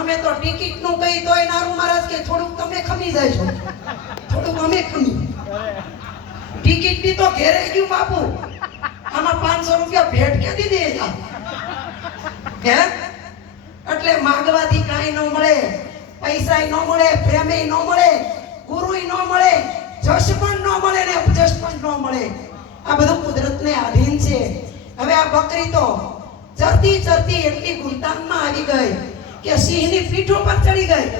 અમે તો ટિકિટનું કહી તોય નારું મહારાજ કે થોડુંક તમે ખમી જાય છો. થોડુંક અમે ખમી. ટિકિટની તો ઘેરે ગયું બાપુ. આમાં પાંચસો રૂપિયા ભેટ ક્યાંથી દે હે? એટલે માંગવાથી કાંઈ ન મળે પૈસા ન મળે પ્રેમે ન મળે ગુરુ ન મળે, જશ પણ ન મળે ને ઉપજશ પણ ન મળે. આ બધું કુદરતને આધીન છે. હવે આ બકરી તો ચરતી ચરતી એટલી ગુલતાનમાં આવી ગઈ. કે સિંહની પીઠ ઉપર ચડી ગઈ.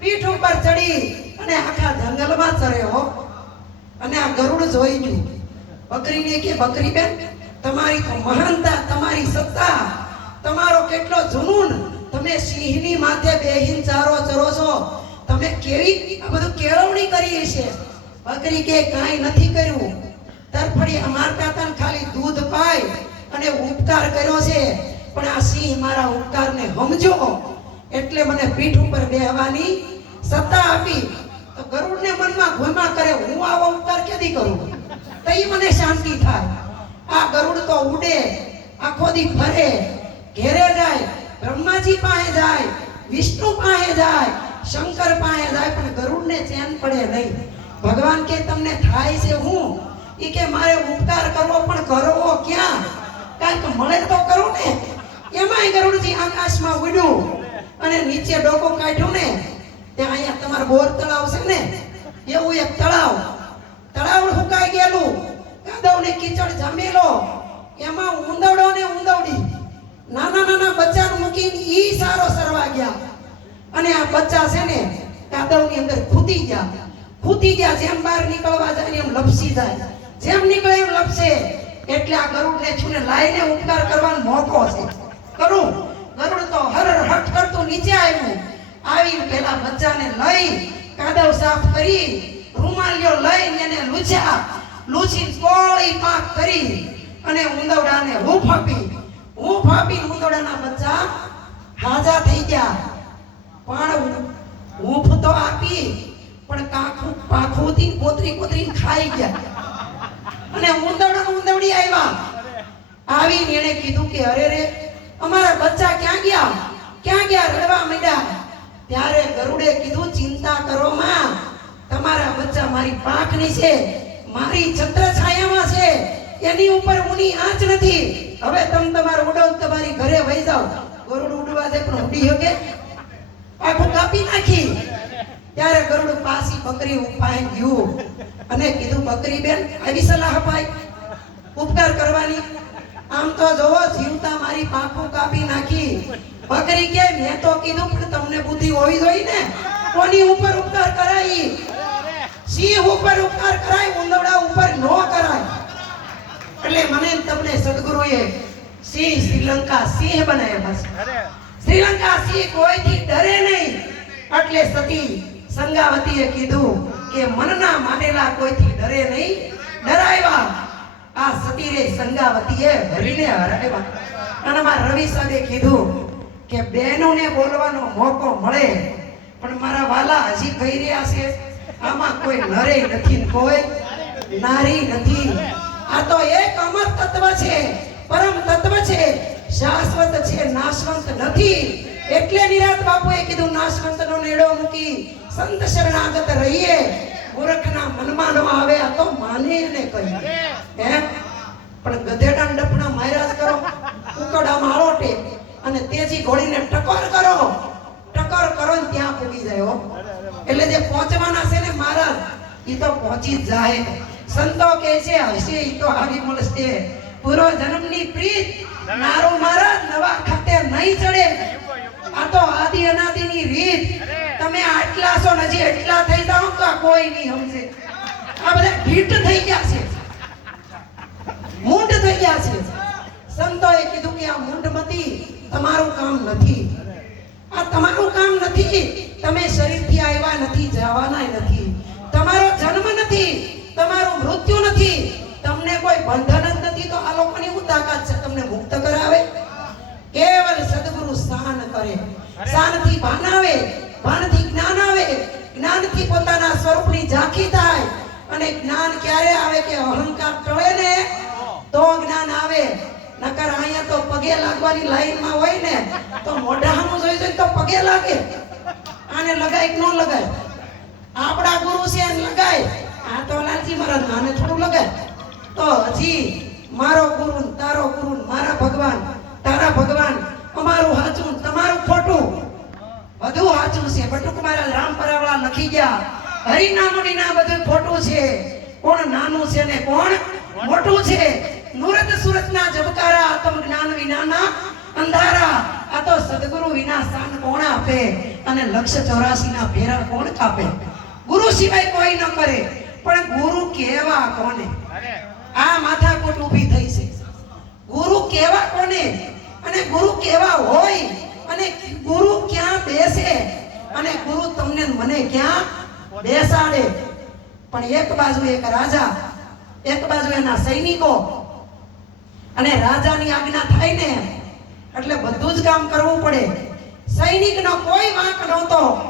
પીઠ ઉપર ચડી અને આખા જંગલમાં ચર્યો અને આ ગરુડ જોઈ ગયું. બકરીને કે, બકરી બેન, તમારી તો મહાનતા, તમારી સત્તા, તમારો કેટલો જુનૂન. તમે સિંહની માથે બેહીન ચારો ચરો છો. તમે કેવી, આ બધું કેળવણી કરી છે. બકરી કે, કાંઈ નથી કર્યું. તરફડી અમાર તન ખાલી દૂધ પાય અને ઉપકાર કર્યો છે. પણ આ સિંહ મારા ઉપકારને સમજો. એટલે મને પીઠ ઉપર બેહવાની સત્તા આપી. તો ગરુડને મનમાં ઘુમા કરે, હું આવો અવતાર કેદી કરું? એ મને શાંતિ થાય. આ ગરુડ તો ઉડે, આખો દી ફરે, ઘેરે જાય, બ્રહ્માજી પાસે જાય, વિષ્ણુ પાસે જાય, શંકર પાસે જાય, પણ ગરુડને ચેન પડે નહીં. ભગવાન કે, તમને થાય છે હું? એ કે, મારે ઉપકાર કરવો પણ કરવો ક્યાં? કાંઈક મળે તો કરું ને. એમાંય ગરુડજી આકાશમાં ઉડ્યું. અને નીચે ડોકો કાઢ્યું ને, ત્યાં અહીંયા તમારું બોર તળાવ છે ને, એવું એક તળાવ. તળાવ સુકાઈ ગયેલું. કાદવ ને કીચડ જમેલો. એમાં ઉંદવડો ને ઉંદવડી નાના નાના બચ્ચાને મૂકીને ઈ સારો સરવા ગયા. અને આ બચ્ચા છે ને કાદવની અંદર ખૂતી ગયા. ખૂતી ગયા, જેમ બહાર નીકળવા જાય એમ લપસી જાય. જેમ નીકળે એમ લપસે. એટલે આ ગરુડને છૂને લાઈને ઉપકાર કરવાનો મોકો છે. કરું. હટ નીચે આવ્યું. આવી પેલા બચ્ચાને લઈ કાદવ સાફ કરી, રૂમાલિયો લઈને એને લૂછ્યા. લૂછી કોળી પાક કરી અને ઉંદવડાને હૂંફ આપી. હૂંફ આપીને ઉંદવડાના બચ્ચા હાજા થઈ ગયા. પણ હૂંફ તો આપી, પણ કાખું પાખોથી કોતરી કોતરી ખાઈ ગયા. અને ઉંદવડા ઉંદવડી આવ્યા. આવીને એને કીધું કે, અરે રે, અમારા બચ્ચા ક્યાં ગયા? ક્યાં ગયા રડવા માંડ્યા? ત્યારે ગરુડે કીધું, ચિંતા કરો માં. તમારા બચ્ચા મારી પાંખની છે. મારી છત્ર છાયામાં છે. એની ઉપર ઊની આંચ નથી. હવે તમે તમારું ઉડો તમારી ઘરે વહી જાઓ. ગરુડ ઉડવા દે પણ ઉડી શકે? આખું કાપી નાખી. ત્યારે ગરુડ પાસી બકરી ઉપાય ગયું. અને કીધું, બકરી બેન, આવી સલાહ અપાય. ઉપકાર કરવાની. આમ તો જોવો, જીવતા મારી પાંખો કાપી નાખી. બકરી કે મેં તો કીધું, પણ તમને બુદ્ધિ હોવી જોઈએ ને? કોની ઉપર ઉપકાર કરાય? સિંહ ઉપર ઉપકાર કરાય, ઉંદરડા ઉપર નો કરાય. એટલે મને તમને સદગુરુએ સિંહ શ્રીલંકા સિંહ બનાવ્યા છે શ્રીલંકા સિંહ કોઈથી ડરે નહીં. એટલે સતી સંગાવતીએ કીધું કે મનના માનેલા કોઈથી ડરે નહીં. ડરાવ્યા. આ સતીરે સંગાવતીએ હરીને હરાવ્યા. અને મારા રવિ સાદે કીધું કે બહેનોને બોલવાનો મોકો મળે, પણ મારા વાલા હજી કહી રહ્યા છે. આમાં કોઈ નરે નથી કોઈ નારી નથી. આ તો એક અમર તત્વ છે, પરમ તત્વ છે. શાશ્વત છે, નાશવંત નથી. એટલે નિરાત બાપુએ કીધું, નાશવંતનો નેડો મૂકી સંત શરણાગત રહીએ. મૂર્ખના મનમાં ન આવે, આ તો માને ને કહી પણ ગધેડા ડપના માયરાજ કરો ઉકડામાં આળોટે અને તેજી ઘોડીને ટકોર કરો ટકોર કરો ને ત્યાં પૂગી જાય હો એટલે જે પહોંચવાના છે ને મહારાજ ઈ તો પહોંચી જાય. સંતો કે છે, હશે તો આવી મળશે. પૂર્વ જન્મની પ્રીત મારો મારા નવા ખાતે નહીં ચડે. આ તો આદિ અનાદિની રીત. તમે આટલા છો નજી એટલા થઈ જાઓ તો કોઈ નહીં સમજે. આ બધા ઢીઠ થઈ ગયા છે. મૂંઢ થઈ ગયા છે. સંતોએ કીધું કે આ મૂંઢમતી તમારું કામ નથી. આ તમારું કામ નથી. તમે શરીરથી આવ્યા નથી જવાના નથી. તમારો જન્મ મૃત્યુ નથી. તમને કોઈ બંધન જ નથી તો આ લોકોની હું તાકાત છે? તમને મુક્ત કરાવે? કેવલ સદગુરુ શાન કરે. શાનથી ભાન આવે, ભાનથી જ્ઞાન આવે. જ્ઞાનથી પોતાના સ્વરૂપની ઝાંખી થાય. અને જ્ઞાન ક્યારે આવે કે અહંકાર ટળે ને, તો જ્ઞાન આવે. નકર અહીંયા તો પગે પગે લાગવાની લાઈનમાં હોય ને, તો મોઢાનું જોઈ જોઈ તો પગે લાગે. આને લગાય કે ન લગાય? આપણા ગુરુ છે એને લગાય. આ તો લાલજી મહારાજ આને થોડું લગે. તો હજી મારો ગુરુ તારો ગુરુ મારા ભગવાન, તારા ભગવાન, અમારું હાચું, તમારું ખોટું. બધું હાચું છે બટુક મહારાજ રામ પરાવળા લખી ગયા. હરિનામું ના બધું ખોટું છે. કોણ નાનું છે ને કોણ મોટું છે? નુરત સુરતના જબકારા આત્મ જ્ઞાન વિનાના અંધારા. આ તો સદગુરુ વિના સ્થાન કોણ આપે? અને લક્ષ ચોરાસી ના ફેરા કોણ કાપે? ગુરુ સિવાય કોઈ ન કરે. પણ ગુરુ કેવા કોને? આ માથાકોટ ઊભી થઈ છે. ગુરુ કેવા કોને? અને ગુરુ કેવા હોય? અને ગુરુ ક્યાં બેસે? અને ગુરુ તમને મને ક્યાં બેસાડે? પણ એક બાજુ એક રાજા એક બાજુ એના સૈનિકો. અને રાજાની આજ્ઞા થાય ને એટલે બધું જ કામ કરવું પડે. સૈનિકનો કોઈ વાંક નહોતો.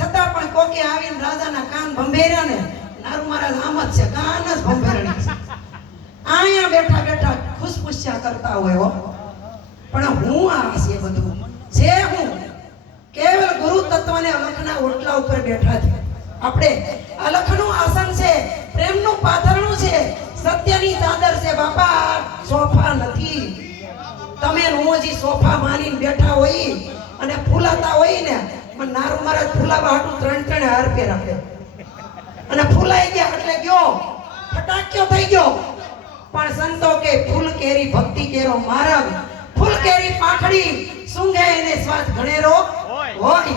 છતાં પણ કોકે આવીને રાજાના કાન ભંભેર્યા ને નારું મહારાજ આમ જ છે કાન જ ભંભેરણી છે. અહીંયા બેઠા બેઠા ખુશપુશ્યા કરતા હોય હો. પણ હું આ છે બધું. છે હું, કેવલ ગુરુ તત્વને અલખના ઓટલા ઉપર બેઠા છે. આપણે અલખનું આસન છે, પ્રેમનું પાથરણું છે, સત્યની ચાદર છે, બાપા, સોફા નથી. તમે હું સોફા માનીને બેઠા હોય અને ફૂલાતા હોય ને, પણ નારું મહારાજ ફૂલાવા હાટું ત્રણ ત્રણ હાર પહેરાવે. અને ફૂલાઈ ગયા એટલે ગયો. ફટાક્યો થઈ ગયો. પણ સંતો કે ફૂલ કેરી ભક્તિ કેરો મારગ ફૂલ કેરી પાખડી સૂંઘે એને સ્વાદ ઘણેરો હોય.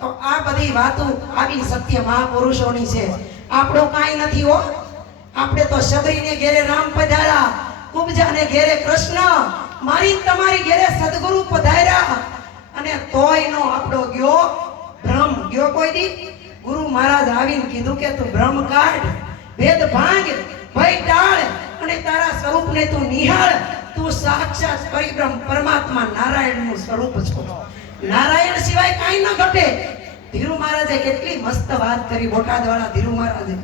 તો આ બધી વાતો આવી સત્ય મહાપુરુષોની છે. આપણો કાંઈ નથી હો. આપણે તો શબરીને ઘેરે રામ પધારા કુબજાને ઘેરે કૃષ્ણ, મારી તમારી ઘેરે સદગુરુ પધાર્યા. અને તોય નો આપણો ગયો, ભ્રમ ગયો કોઈ દી? ગુરુ મહારાજ આવીને કીધું કે તું ભ્રમ કાઢ, ભેદ ભાંગ, ભય ટાળ અને તારા સ્વરૂપને તું નિહાળ. તું સાક્ષાત પરિબ્રહ્મ પરમાત્મા નારાયણનું સ્વરૂપ છો. નારાયણ સિવાય કાંઈ ન ઘટે. ધીરુ મહારાજે કેટલી મસ્ત વાત કરી બોટાદ વાળા ધીરુ મહારાજે.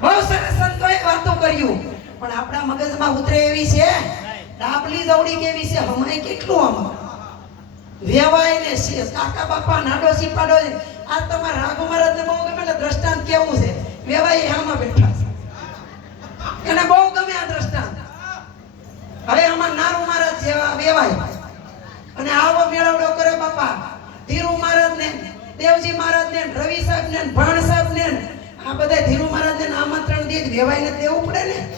બહુ સરસ સંતોએ વાતો કર્યું. પણ આપણા મગજમાં ઉતરે એવી છે, ડાબલી દવડી કેવી છે હમણાં કેટલું આમાં? વેવાય ને કાકા બાપા નાડો સીપાડો. આ તમારા રાઘુ મહારાજ ને બહુ ગમે એટલે દ્રષ્ટાંત કેવું છે? વેવાય આમાં બેઠા છે. એને બહુ ગમે આ દ્રષ્ટાંત. હવે આમાં નારુ મહારાજ જેવા વેવાય. અને આવો મેળવડો કરે બાપા. ધીરુ મહારાજ ને, દેવજી મહારાજ ને, રવિ સાહેબ ને, ભાણ સાહેબ ને, આ બધા ધીરુ મહારાજ ને આમંત્રણ દે વેવાય ને દેવું પડે ને.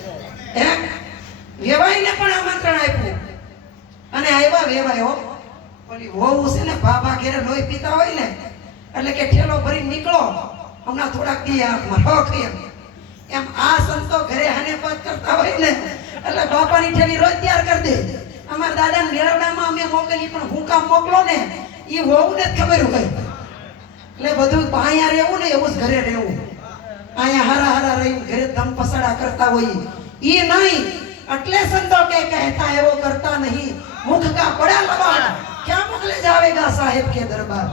હે? વેવાય ને પણ આમંત્રણ આપ્યું. અને આવ્યા વેવાય હો. ઓલી વહુ છે ને, બાબા ઘેરે લોહી પીતા હોય ને એટલે કે ઠેલો ભરી નીકળો. હમણાં થોડાક દી હાથમાં રોક એમ. એમ આ સંતો ઘરે હાને પદ કરતા હોય ને, એટલે બાપાની ઠેલી રોજ તૈયાર કરી દે. અમારા દાદા મેળવડામાં અમે મોકલી પણ હું કામ મોકલો ને, એ હોવું ને ખબર હોય. એટલે બધું અહીંયા રહેવું ને, એવું જ ઘરે રહેવું. અહીંયા હારા હારા રહ્યું ઘરે ધમ પસાડા કરતા હોય. એ નહીં, એટલે સંતો કે કહેતા એવો કરતા નહીં. મુખ કા પડા લવા ક્યાં મોકલે જાવેગા સાહેબ કે દરબાર?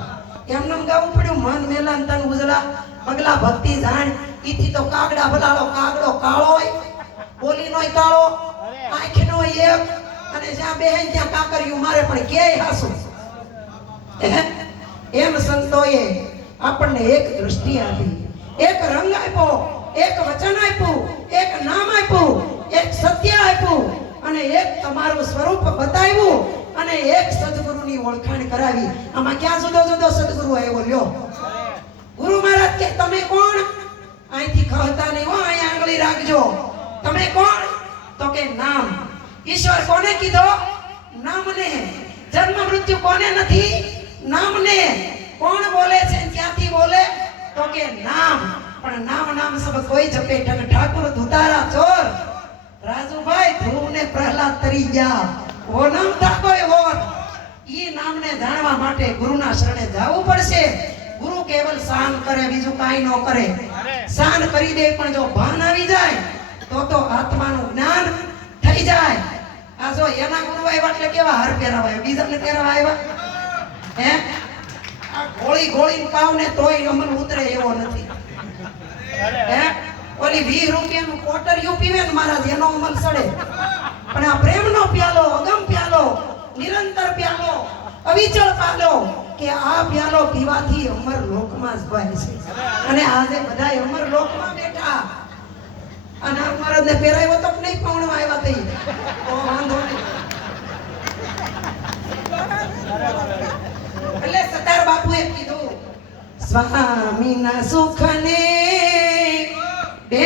એમનેમ ગાવું પડ્યું, મન મેલાન તન ઉજળા, પગલા ભક્તિ જાણ, ઈથી તો કાગડા ભલાળો, કાગડો કાળો બોલી નોય કાળો આંખ નો એક, અને જ્યાં બેહેન ત્યાં કાકરિયું મારે પણ કેય હાસું એમ સંતોએ આપણને એક દ્રષ્ટિ આપી. એક રંગ આપ્યો, એક વચન આપ્યું, એક નામ આપ્યું, એક સત્ય આપ્યું, અને એક તમારું સ્વરૂપ બતાવ્યું, અને એક સદગુરુની ઓળખાણ કરાવી? આમાં ક્યાં જુદો જુદો સદગુરુ આવ્યો લ્યો. ગુરુ મહારાજ કે, તમે કોણ? અહીંથી કહતા નહીં હો અહીંયા આંગળી રાખજો. તમે કોણ? તો કે, નામ. ઈશ્વર કોને કીધો? નામને. જન્મ મૃત્યુ કોને નથી? નામને. કોણ બોલે છે ક્યાંથી બોલે? તો કે, નામ. પણ નામ નામ સબ કોઈ જપે ઠગ ઠાકુર ધુતારા ચોર. રાજુભાઈ ધ્રુવ ને પ્રહલાદ તરી ગયા. ઓ નામ થા કોઈ ઓર. નામને જાણવા માટે ગુરુના શરણે જવું પડશે. ગુરુ કેવલ શાન કરે બીજું કાંઈ ન કરે. શાન કરી દે પણ જો ભાન આવી જાય તો તો આત્માનું જ્ઞાન થઈ જાય. આ જો એના ગુરુ આવ્યા એટલે કેવા હાર પહેરાવાય બીજાને પહેરાવા આવ્યા? હે? આ ગોળી ગોળી પાવ ને તોય અમલ ઉતરે એવો નથી. હે? ઓલી 20 રૂપિયાનું કોટરિયું પીવે ને મહારાજ એનો અમલ સડે. પણ આ પ્રેમનો પ્યાલો અગમ પ્યાલો નિરંતર પ્યાલો, અવિચળ પાલો કે આ પ્યાલો પીવાથી અમર લોકમાં જ છે. અને આજે બધા અમર લોકમાં બેઠા. અને અમારો ને પહેરાયો તો નહીં પાવણમાં આવ્યા તઈ? તો વાંધો નહીં. એટલે સતાર બાપુએ કીધું, સ્વામીના સુખને બે